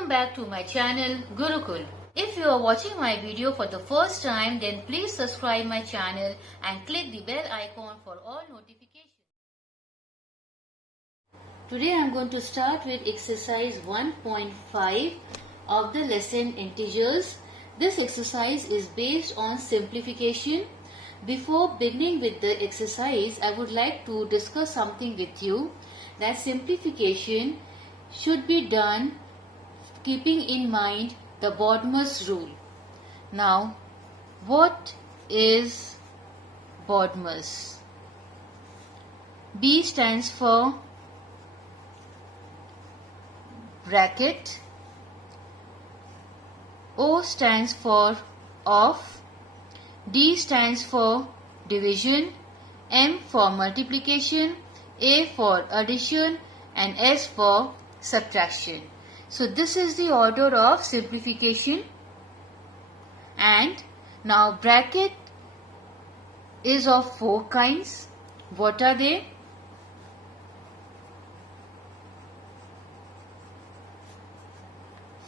Welcome back to my channel Gurukul. If you are watching my video for the first time, then please subscribe my channel and click the bell icon for all notifications. Today I am going to start with exercise 1.5 of the lesson integers. This exercise is based on simplification. Before beginning with the exercise, I would like to discuss something with you, that simplification should be done keeping in mind the BODMAS rule. Now, what is BODMAS? B stands for bracket, O stands for off, D stands for division, M for multiplication, A for addition, and S for subtraction. So this is the order of simplification. And now bracket is of four kinds. What are they?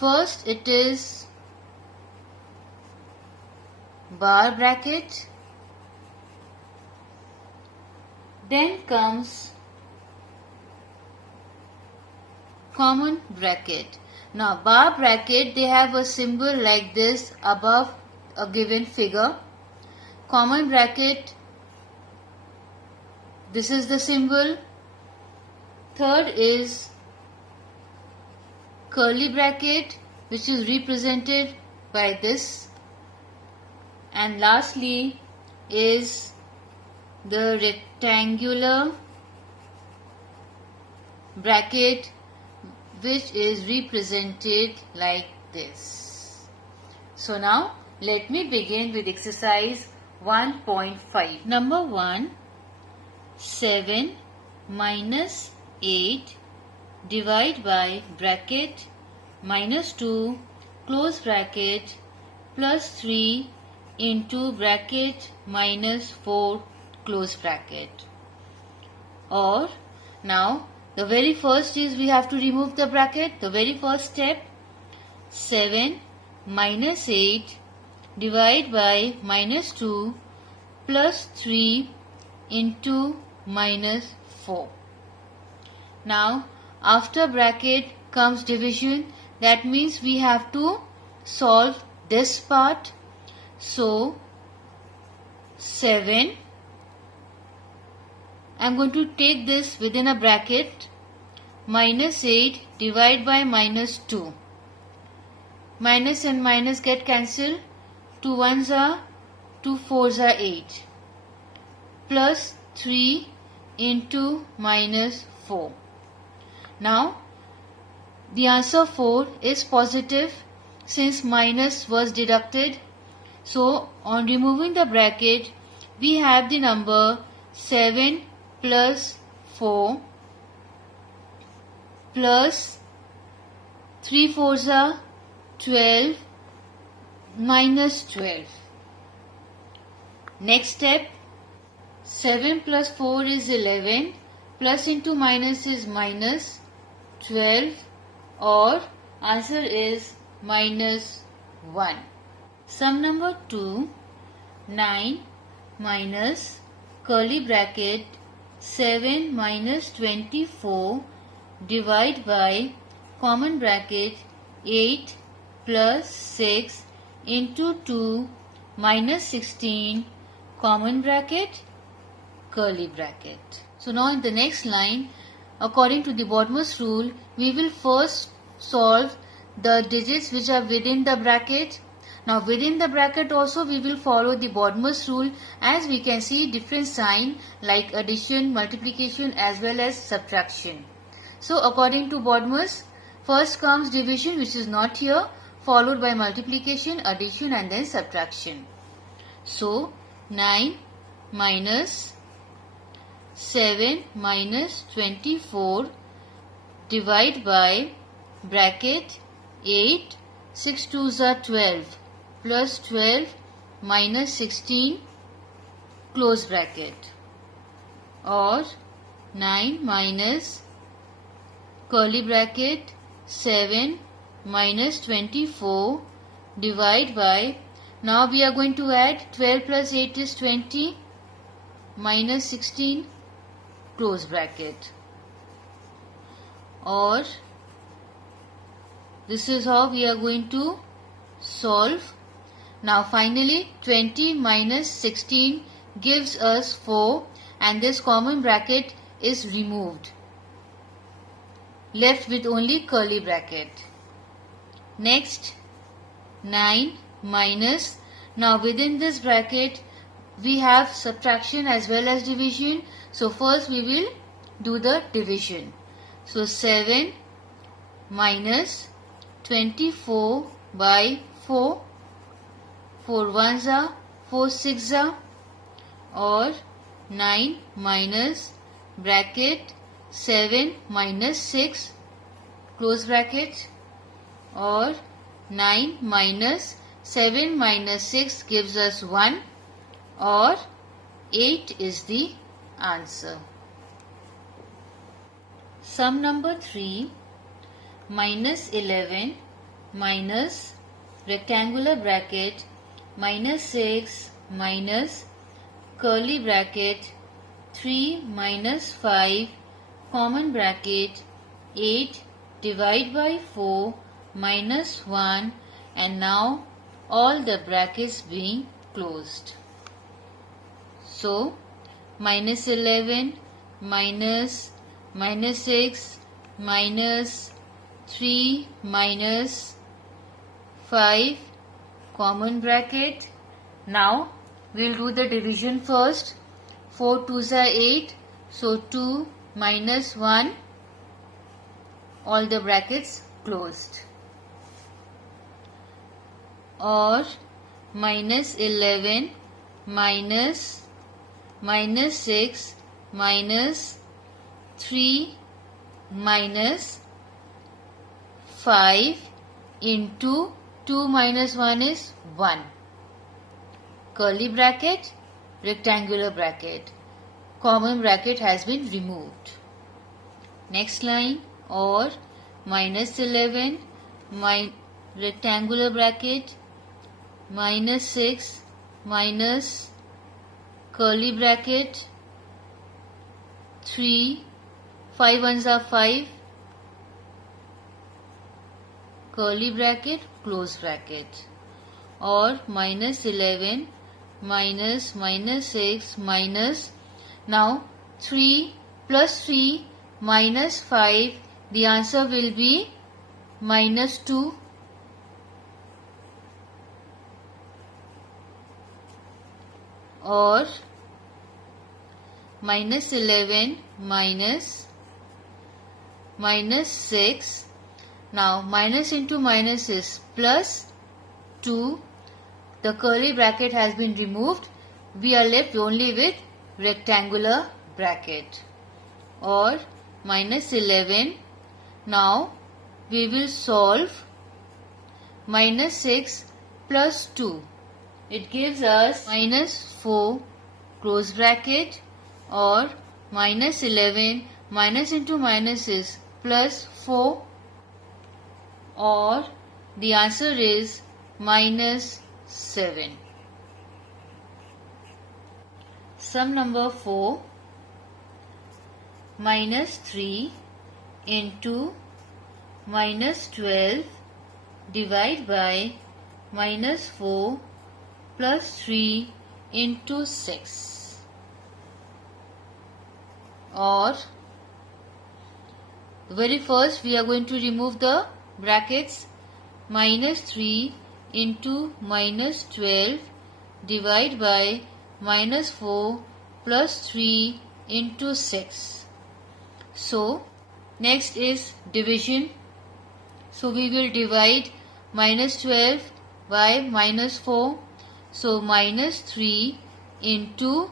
First, it is bar bracket. Then comes common bracket. Now bar bracket, they have a symbol like this above a given figure. Common bracket, this is the symbol. Third is curly bracket, which is represented by this. And lastly is the rectangular bracket, which is represented like this. So now let me begin with exercise 1.5. Number 1, 7 minus 8 divide by bracket minus 2 close bracket plus 3 into bracket minus 4 close bracket. Or now the very first is we have to remove the bracket. The very first step, 7 minus 8 divide by minus 2 plus 3 into minus 4. Now after bracket comes division. That means we have to solve this part. So 7, I am going to take this within a bracket, minus 8 divide by minus 2. Minus and minus get cancelled. 2 1s are 2 4s are 8. Plus 3 into minus 4. Now the answer 4 is positive since minus was deducted. So on removing the bracket, we have the number 7 plus 4 plus 3 4s are 12 minus 12. Next step, 7 plus 4 is 11, plus into minus is minus 12, or answer is minus 1. Sum number 2, 9 minus curly bracket 7 minus 24 divide by common bracket 8 plus 6 into 2 minus 16 common bracket curly bracket. So now in the next line, according to the BODMAS rule, we will first solve the digits which are within the bracket. Now within the bracket also we will follow the BODMAS rule, as we can see different sign like addition, multiplication as well as subtraction. So according to BODMAS, first comes division, which is not here, followed by multiplication, addition and then subtraction. So 9 minus 7 minus 24 divide by bracket 8, 6 2s are 12 plus 12 minus 16 close bracket, or 9 minus curly bracket 7 minus 24 divide by, now we are going to add 12 plus 8 is 20 minus 16 close bracket, or this is how we are going to solve. Now finally 20 minus 16 gives us 4 and this common bracket is removed, left with only curly bracket. Next 9 minus, now within this bracket we have subtraction as well as division, so first we will do the division. So 7 minus 24 by 4, 4 ones are 4 6 are, or 9 minus bracket 7 minus 6 close bracket, or 9 minus 7 minus 6 gives us 1, or 8 is the answer. Sum number 3, minus 11 minus rectangular bracket minus 6 minus curly bracket 3 minus 5 common bracket 8 divide by 4 minus 1, and now all the brackets being closed. So minus 11 minus 6 minus 3 minus 5 common bracket. Now we will do the division first. 4 2s are 8, so 2 minus 1, all the brackets closed, or minus 11 minus 6 minus 3 minus 5 into 2 minus 1 is 1, curly bracket, rectangular bracket, common bracket has been removed. Next line, or minus 11 rectangular bracket minus 6 minus curly bracket 3, 5 ones are 5, curly bracket, close bracket, or minus 11 minus 6 minus, now 3 plus 3 minus 5, the answer will be minus 2, or minus 11 minus 6, now minus into minus is plus 2, the curly bracket has been removed, we are left only with rectangular bracket, or minus 11. Now we will solve minus 6 plus 2, it gives us minus 4 close bracket, or minus 11 minus into minus is plus 4, or the answer is minus 7. Sum number 4, minus 3 into minus 12 divide by minus 4 plus 3 into 6, or very first we are going to remove the brackets. Minus 3 into minus 12 divide by minus 4 plus 3 into 6. So next is division. So we will divide minus 12 by minus 4. So minus 3 into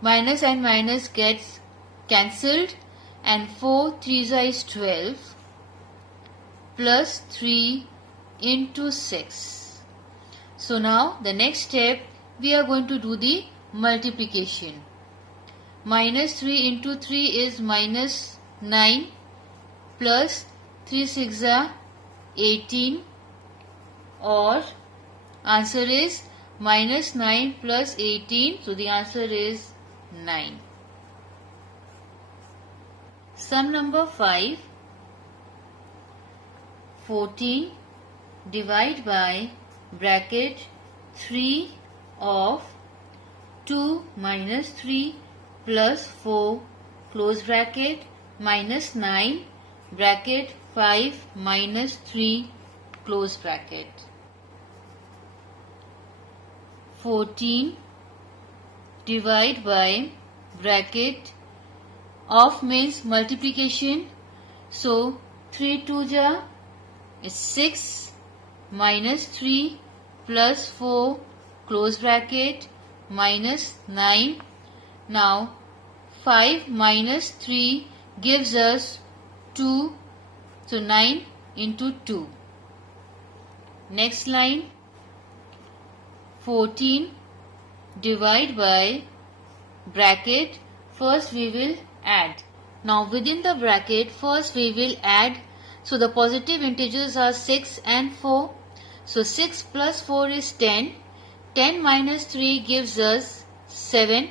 minus and minus gets cancelled, and 4 3s is 12 plus 3 into 6. So now the next step we are going to do the multiplication. Minus 3 into 3 is minus 9 plus 3 6 are 18 or answer is minus 9 plus 18. So the answer is 9. Sum number 5. 14 divide by bracket 3 of 2 minus 3 plus 4 close bracket minus 9 bracket 5 minus 3 close bracket. 14 divide by bracket of means multiplication. So 3 2 ja is 6 minus 3 plus 4 close bracket minus 9. Now 5 minus 3 gives us 2. So 9 into 2. Next line. 14 divide by bracket. First we will add. Now within the bracket first we will add. So the positive integers are 6 and 4. So 6 plus 4 is 10. 10 minus 3 gives us 7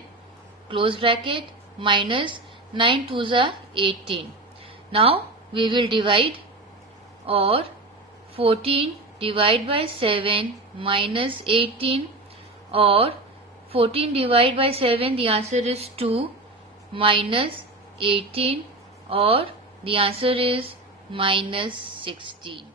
close bracket minus 9 2s are 18. Now we will divide, or 14 divide by 7 minus 18, or 14 divide by 7, the answer is 2 minus 18, or the answer is minus 16.